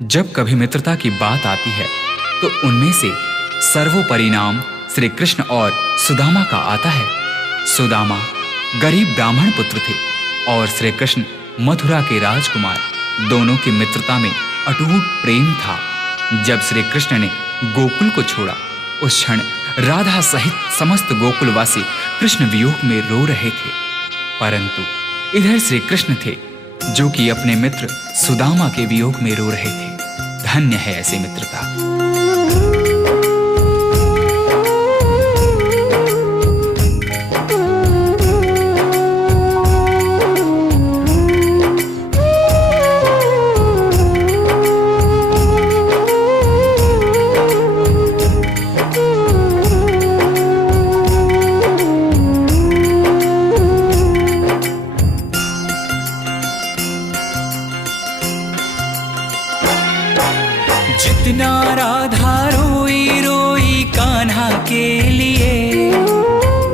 जब कभी मित्रता की बात आती है तो उनमें से सर्वोपरि नाम श्री कृष्ण और सुदामा का आता है। सुदामा गरीब ब्राह्मण पुत्र थे और श्री कृष्ण मथुरा के राजकुमार। दोनों की मित्रता में अटूट प्रेम था। जब श्री कृष्ण ने गोकुल को छोड़ा, उस क्षण राधा सहित समस्त गोकुलवासी कृष्ण वियोग में रो रहे थे। परंतु इधर श्री कृष्ण थे जो कि अपने मित्र सुदामा के वियोग में रो रहे थे। धन्य है ऐसी मित्रता। जितना राधा रोई रोई कान्हा के लिए,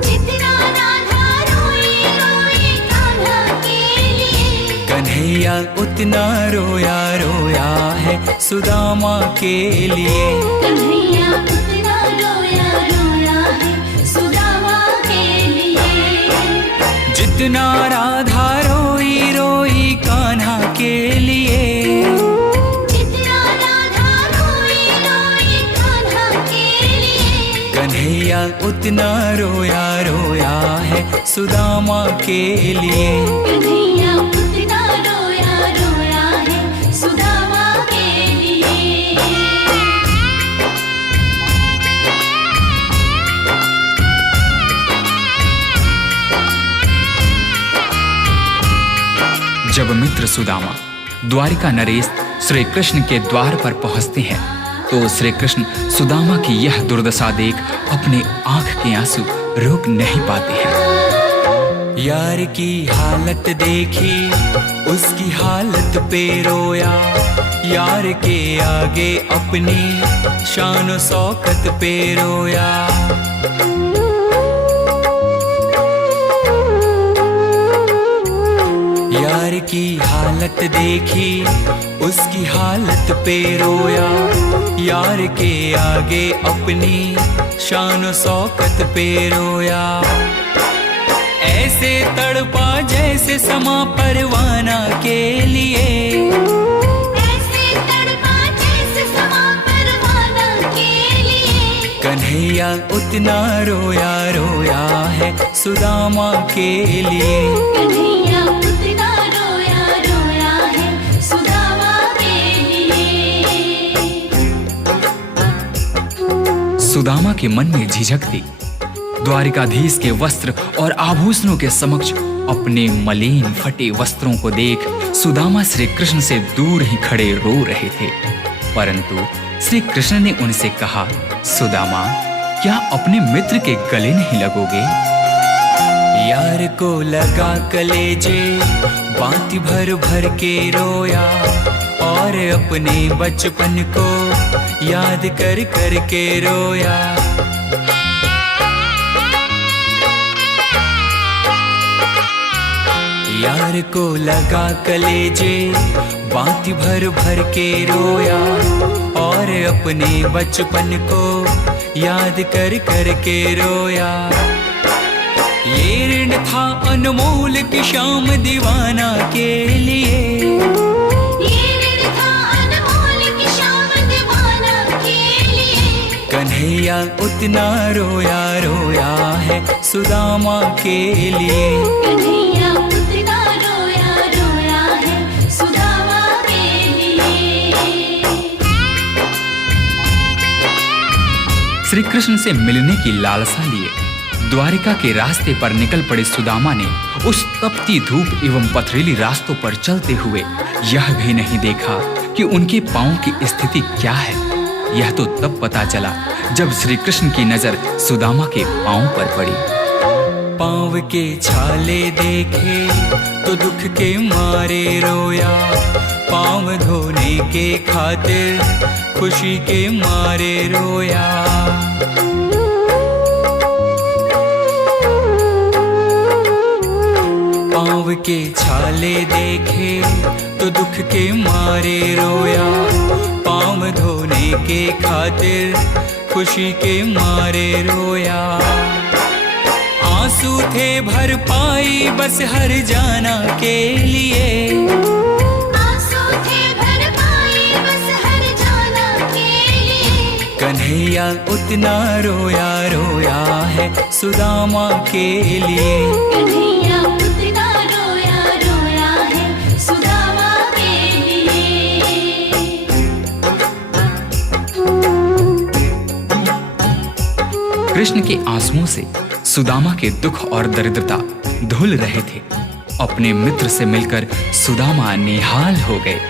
जितना राधा रोई रोई कान्हा के लिए, कन्हैया उतना रोया रोया है सुदामा के लिए। कन्हैया उतना रोया रोया है सुदामा के लिए। जितना राधा रोई रोई कान्हा के लिए, कन्हैया उतना रोया रोया है सुदामा के लिए। कन्हैया उतना रोया रोया है सुदामा के लिए। जब मित्र सुदामा द्वारिका नरेश श्री कृष्ण के द्वार पर पहुंचते हैं तो श्री कृष्ण सुदामा की यह दुर्दशा देख अपने आंख के आंसू रोक नहीं पाते हैं। यार की हालत देखी उसकी हालत पे रोया, यार के आगे अपनी शान शौकत पे रोया। यार की हालत देखी उसकी हालत पे रोया, यार के आगे अपनी शान शौकत पे रोया। ऐसे तड़पा जैसे समा परवाना के लिए, ऐसे तड़पा जैसे समा परवाना के लिए। कन्हैया उतना रोया रोया है सुदामा के लिए। कन्हैया उतना रोया रोया है सुदामा के लिए। सुदामा के मन में झिझक थी। द्वारिकाधीश के वस्त्र और आभूषणों के समक्ष अपने मलिन फटे वस्त्रों को देख सुदामा श्री कृष्ण से दूर ही खड़े रो रहे थे। परंतु श्री कृष्ण ने उनसे कहा, सुदामा, क्या अपने मित्र के गले नहीं लगोगे? यार को लगा कलेजे बाती भर भर के रोया, और अपने बचपन को याद कर कर के रोया। यार को लगा कलेजे बाती भर भर के रोया, और अपने बचपन को याद कर कर के रोया। ये ऋण था अनमोल की शाम दीवाना के लिए, ये ऋण था अनमोल की शाम दीवाना के लिए। कन्हैया उतना रोया रोया है सुदामा के लिए। कन्हैया उतना रोया रोया है सुदामा के लिए। श्री कृष्ण से मिलने की लालसा लिए द्वारिका के रास्ते पर निकल पड़े सुदामा ने उस तपती धूप एवं पथरीली रास्तों पर चलते हुए यह भी नहीं देखा कि उनके पांव की स्थिति क्या है। यह तो तब पता चला जब श्री कृष्ण की नजर सुदामा के पांव पर पड़ी। पांव के छाले देखे तो दुख के मारे रोया, पांव धोने के खातिर खुशी के मारे रोया। पांव के छाले देखे तो दुख के मारे रोया, के खातिर खुशी के मारे रोया। आंसू थे भर पाई बस हर जाना के लिए, आंसू थे भर पाई बस हर जाना के लिए। कन्हैया उतना रोया रोया है सुदामा के लिए। कन्हैया उतना रोया रोया है सुदामा के लिए। कृष्ण के आंसुओं से सुदामा के दुख और दरिद्रता धुल रहे थे। अपने मित्र से मिलकर सुदामा निहाल हो गए।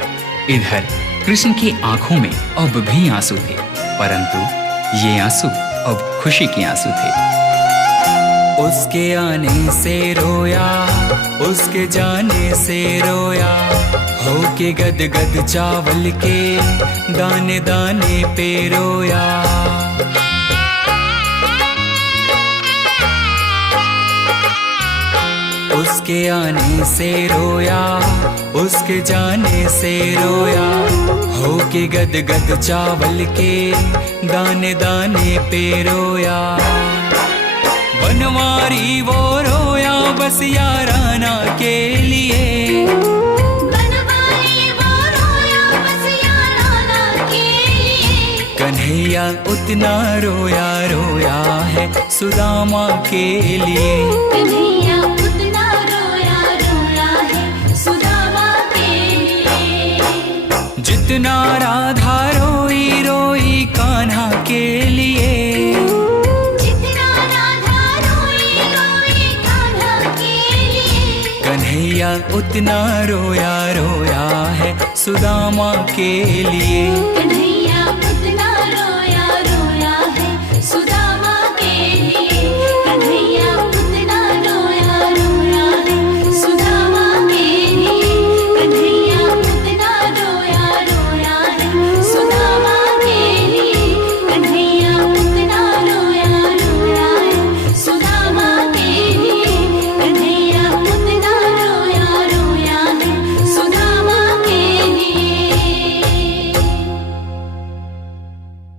इधर कृष्ण की आंखों में अब भी आंसू थे, परंतु ये आंसू अब खुशी के आंसू थे। उसके आने से रोया, उसके जाने से रोया, हो के गद गद चावल के दाने दाने पे रोया। उसके आने से रोया, उसके जाने से रोया, हो के गद गद चावल के दाने दाने पे रोया। बनवारी वो रोया बस याराना के लिए, बनवारी वो रोया बस याराना के लिए। कन्हैया उतना रोया रोया है सुदामा के लिए। कन्हैया उतना रोया रोया है सुदामा के लिए। जितना राधा रोई रोई कान्हा के लिए, जितना राधा रोई रोई कान्हा के लिए। कन्हैया उतना रोया रोया है सुदामा के लिए।